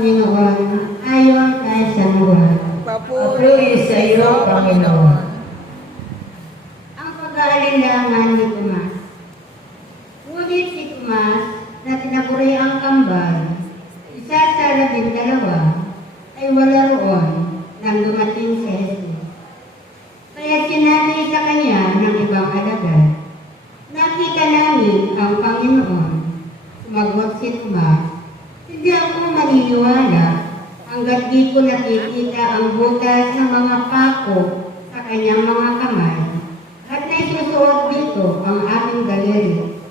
Panginoon, ayon kay San Juan. Papuri sa iyo, Panginoon. Ang pag-aalinlangan ni Tomas. Ngunit si Tomas, na tinaguri ang kambal, isa sa 12, ay wala roon nang dumating si Jesus. Kaya sinabi sa kanya ng ibang alagad, "Nakita namin ang Panginoon." Sumagot si Tomas, "Hindi ako maniniwala hanggat di ko nakikita ang butas ng mga pako sa kanyang mga kamay at naisusuot dito ang aking daliri.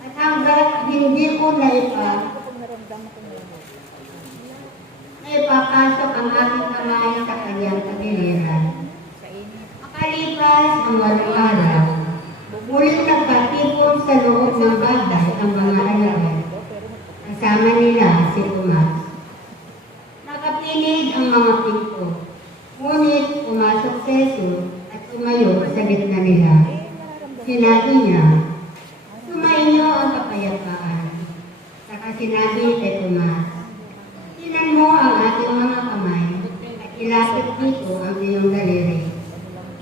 At hanggat hindi ko naipapasok ang aking kamay sa kanyang tagiliran." Makalipas ang 8 araw, muling nagkatipon sa loob ng bahay ang mga alagad. Kasama nila si Tomas. Nakapilig ang mga pinto, ngunit pumasok si Jesus at tumayo sa gitna nila. Sinabi niya, "Sumainyo ang kapayapaan." Saka sinabi kay Tomas, "Tingnan mo ang ating mga kamay at ilapit dito ang iyong daliri.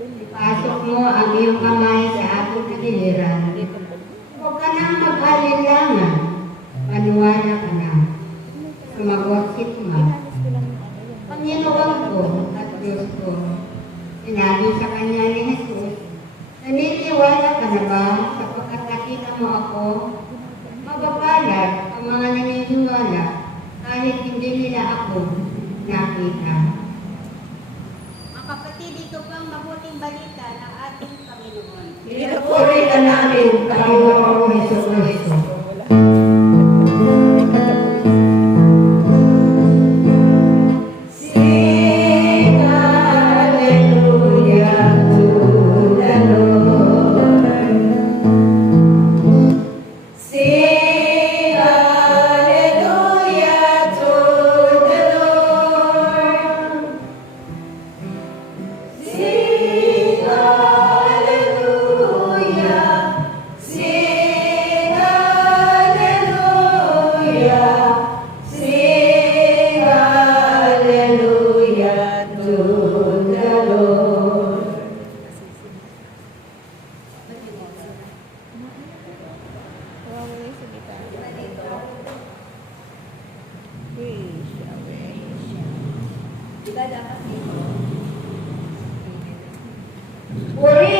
Ipasok mo ang iyong kamay sa aking tagiliran. Huwag ka nang mag-alinlangan, maniwala ka na." Sumagot si Tomas, "Panginoon ko at Diyos ko." Sinabi sa kanya ni Jesus, "Naniniwala ka na ba sapagkat nakita mo ako? Mapapalad ang mga naniniwala kahit hindi nila ako nakita." Mga kapatid, ito pang mabuting balita ng ating Panginoon. Pinupuri ka namin, Panginoong Jesucristo. Sing hallelujah to the Lord. Sing hallelujah to the Lord. Sing hallelujah. Sing hallelujah. Sing hallelujah to the Lord. Puri